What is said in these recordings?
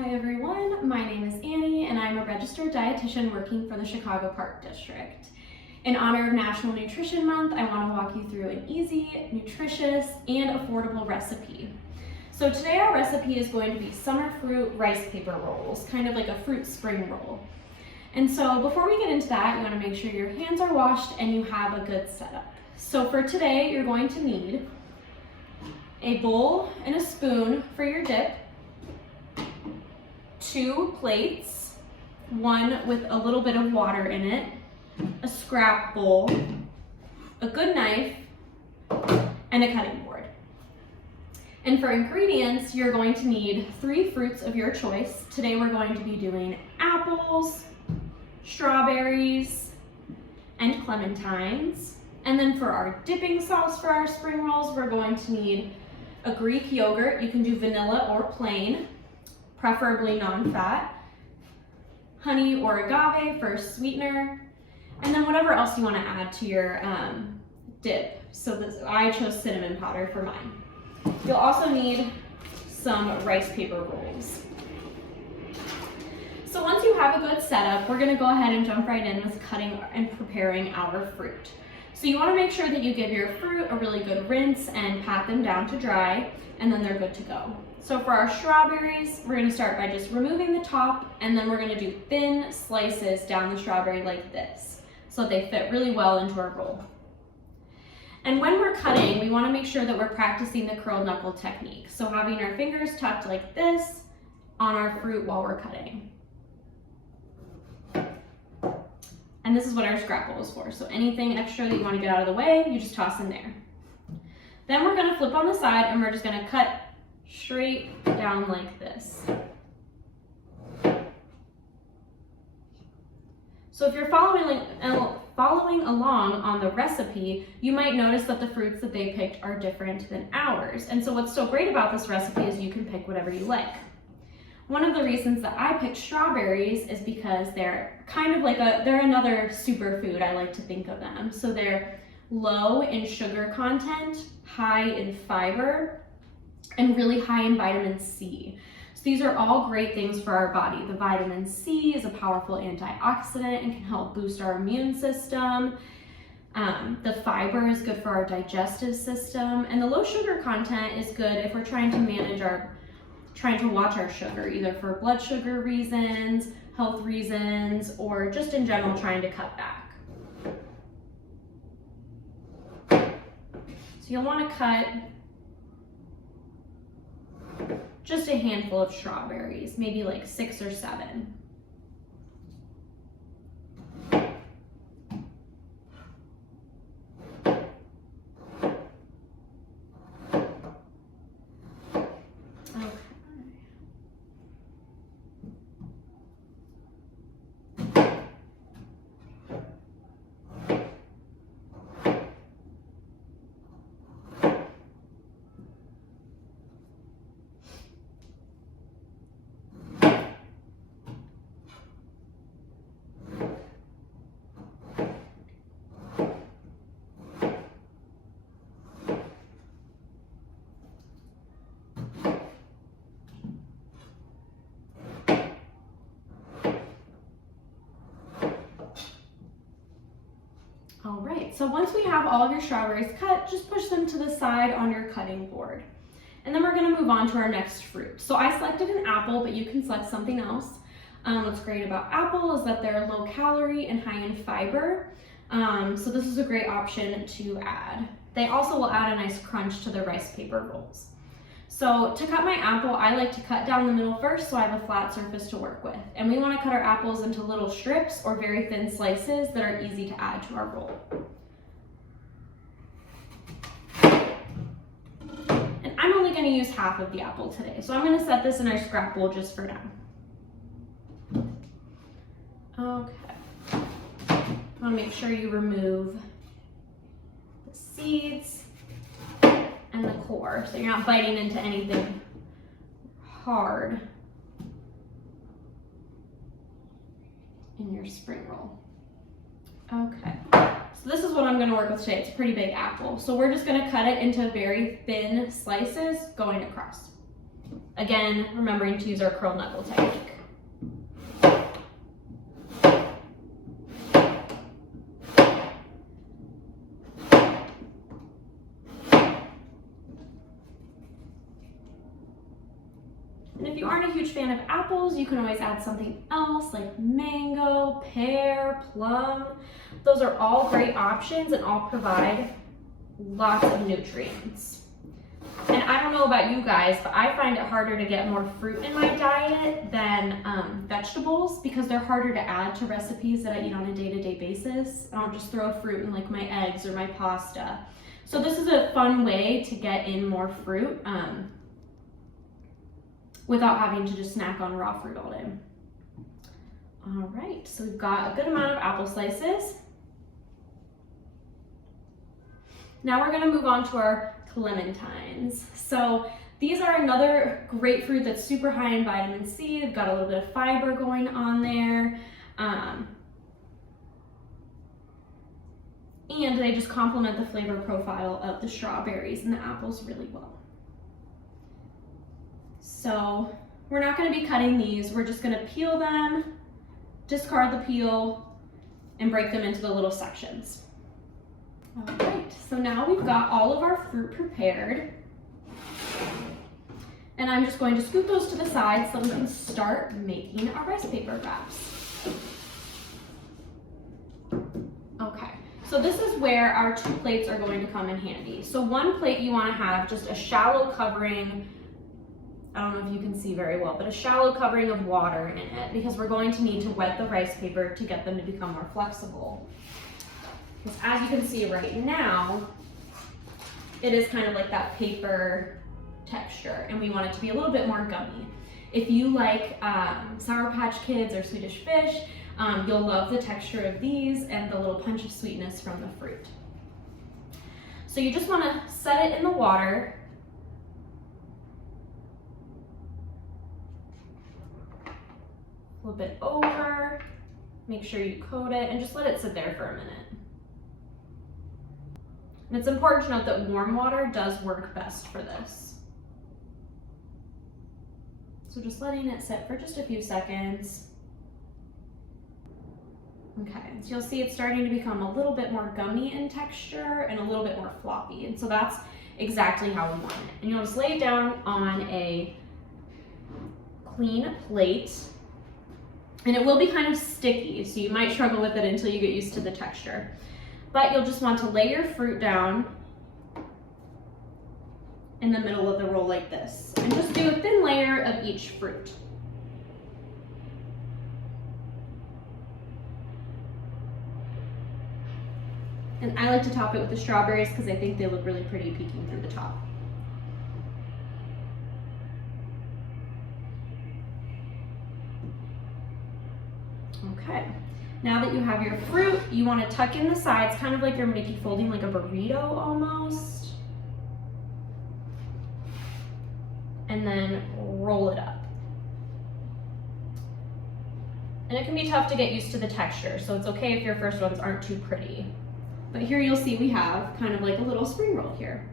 Hi everyone, my name is Annie and I'm a registered dietitian working for the Chicago Park District. In honor of National Nutrition Month, I want to walk you through an easy, nutritious, and affordable recipe. So today our recipe is going to be summer fruit rice paper rolls, kind of like a fruit spring roll. And so before we get into that, you want to make sure your hands are washed and you have a good setup. So for today, you're going to need a bowl and a spoon for your dip, 2 plates, one with a little bit of water in it, a scrap bowl, a good knife, and a cutting board. And for ingredients, you're going to need 3 fruits of your choice. Today we're going to be doing apples, strawberries, and clamentines. And then for our dipping sauce for our spring rolls, we're going to need a Greek yogurt. You can do vanilla or plain, preferably non-fat, honey or agave for sweetener, and then whatever else you want to add to your dip. So I chose cinnamon powder for mine. You'll also need some rice paper rolls. So once you have a good setup, we're going to go ahead and jump right in with cutting and preparing our fruit. So you want to make sure that you give your fruit a really good rinse and pat them down to dry, and then they're good to go. So for our strawberries, we're going to start by just removing the top, and then we're going to do thin slices down the strawberry like this, so that they fit really well into our roll. And when we're cutting, we want to make sure that we're practicing the curled knuckle technique. So having our fingers tucked like this on our fruit while we're cutting. And this is what our scrap bowl is for. So anything extra that you want to get out of the way, you just toss in there. Then we're going to flip on the side and we're just going to cut straight down like this. So if you're following along on the recipe, you might notice that the fruits that they picked are different than ours. And so what's so great about this recipe is you can pick whatever you like. One of the reasons that I picked strawberries is because they're kind of like they're another superfood, I like to think of them. So they're low in sugar content, high in fiber, and really high in vitamin C. So these are all great things for our body. The vitamin C is a powerful antioxidant and can help boost our immune system. The fiber is good for our digestive system, and the low sugar content is good if we're trying to watch our sugar, either for blood sugar reasons, health reasons, or just in general trying to cut back. So you'll want to cut just a handful of strawberries, maybe like 6 or 7. All right, so once we have all of your strawberries cut, just push them to the side on your cutting board. And then we're gonna move on to our next fruit. So I selected an apple, but you can select something else. What's great about apple is that they're low calorie and high in fiber. So this is a great option to add. They also will add a nice crunch to the rice paper rolls. So to cut my apple, I like to cut down the middle first so I have a flat surface to work with. And we want to cut our apples into little strips or very thin slices that are easy to add to our roll. And I'm only going to use half of the apple today, so I'm going to set this in our scrap bowl just for now. Okay. I want to make sure you remove the seeds and the core, so you're not biting into anything hard in your spring roll. Okay, so this is what I'm going to work with today. It's a pretty big apple, so we're just going to cut it into very thin slices going across. Again, remembering to use our curl knuckle technique. And if you aren't a huge fan of apples, you can always add something else like mango, pear, plum. Those are all great options and all provide lots of nutrients. And I don't know about you guys, but I find it harder to get more fruit in my diet than vegetables because they're harder to add to recipes that I eat on a day-to-day basis. I don't just throw fruit in like my eggs or my pasta. So this is a fun way to get in more fruit without having to just snack on raw fruit all day. All right, so we've got a good amount of apple slices. Now we're gonna move on to our clamentines. So these are another great fruit that's super high in vitamin C. They've got a little bit of fiber going on there. And they just complement the flavor profile of the strawberries and the apples really well. So we're not going to be cutting these. We're just going to peel them, discard the peel, and break them into the little sections. All right, so now we've got all of our fruit prepared. And I'm just going to scoop those to the side so we can start making our rice paper wraps. Okay, so this is where our 2 plates are going to come in handy. So one plate you want to have just a shallow covering, I don't know if you can see very well, but a shallow covering of water in it because we're going to need to wet the rice paper to get them to become more flexible. Because as you can see right now, it is kind of like that paper texture and we want it to be a little bit more gummy. If you like Sour Patch Kids or Swedish Fish, you'll love the texture of these and the little punch of sweetness from the fruit. So you just want to set it in the water. A little bit over, make sure you coat it and just let it sit there for a minute. And it's important to note that warm water does work best for this. So just letting it sit for just a few seconds. Okay, so you'll see it's starting to become a little bit more gummy in texture and a little bit more floppy. And so that's exactly how we want it. And you'll just lay it down on a clean plate. And it will be kind of sticky, so you might struggle with it until you get used to the texture. But you'll just want to lay your fruit down in the middle of the roll like this. And just do a thin layer of each fruit. And I like to top it with the strawberries because I think they look really pretty peeking through the top. Okay, now that you have your fruit, you want to tuck in the sides, kind of like you're folding like a burrito almost. And then roll it up. And it can be tough to get used to the texture, so it's okay if your first ones aren't too pretty. But here you'll see we have kind of like a little spring roll here.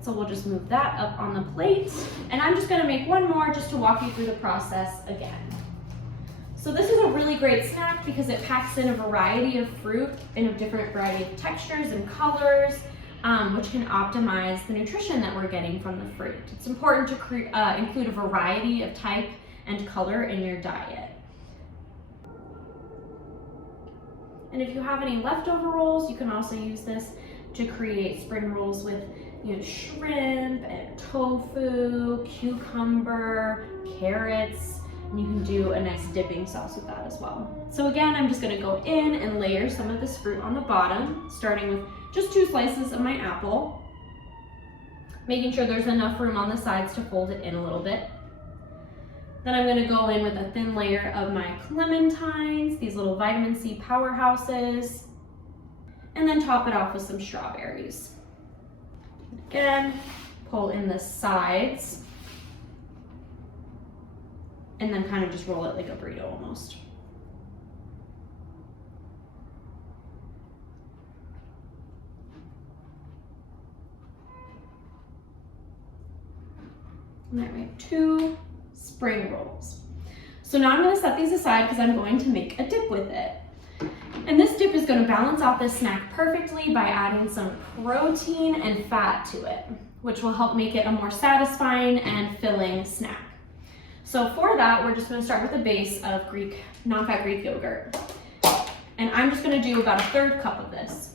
So we'll just move that up on the plate. And I'm just gonna make one more just to walk you through the process again. So this is a really great snack because it packs in a variety of fruit in a different variety of textures and colors, which can optimize the nutrition that we're getting from the fruit. It's important to include a variety of type and color in your diet. And if you have any leftover rolls, you can also use this to create spring rolls with shrimp and tofu, cucumber, carrots. And you can do a nice dipping sauce with that as well. So again, I'm just gonna go in and layer some of this fruit on the bottom, starting with just 2 slices of my apple, making sure there's enough room on the sides to fold it in a little bit. Then I'm gonna go in with a thin layer of my clamentines, these little vitamin C powerhouses, and then top it off with some strawberries. Again, pull in the sides, and then kind of just roll it like a burrito almost. And I make 2 spring rolls. So now I'm going to set these aside because I'm going to make a dip with it. And this dip is going to balance out this snack perfectly by adding some protein and fat to it, which will help make it a more satisfying and filling snack. So for that, we're just going to start with a base of non-fat Greek yogurt. And I'm just going to do about a 1/3 cup of this.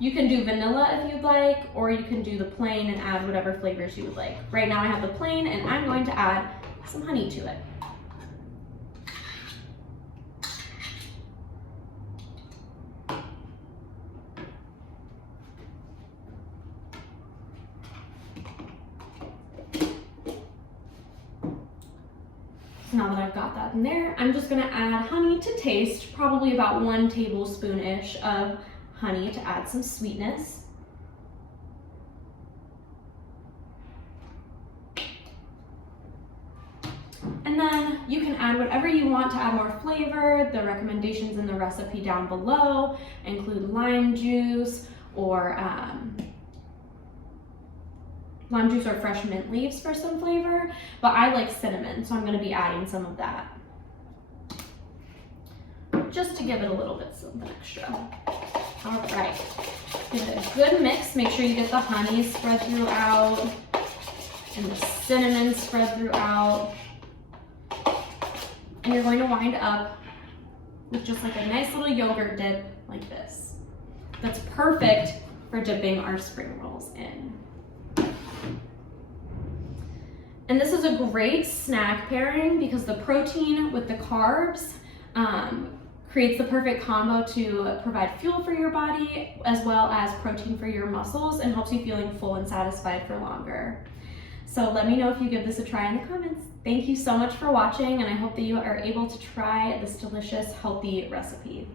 You can do vanilla if you'd like, or you can do the plain and add whatever flavors you would like. Right now I have the plain, and I'm going to add some honey to it. So now that I've got that in there, I'm just gonna add honey to taste, probably about 1 tablespoon-ish of honey to add some sweetness. And then you can add whatever you want to add more flavor. The recommendations in the recipe down below include lime juice or fresh mint leaves for some flavor, but I like cinnamon, so I'm going to be adding some of that just to give it a little bit something extra. All right, give it a good mix. Make sure you get the honey spread throughout and the cinnamon spread throughout. And you're going to wind up with just like a nice little yogurt dip like this. That's perfect for dipping our spring rolls in. And this is a great snack pairing because the protein with the carbs creates the perfect combo to provide fuel for your body as well as protein for your muscles and helps you feeling full and satisfied for longer. So let me know if you give this a try in the comments. Thank you so much for watching, and I hope that you are able to try this delicious, healthy recipe.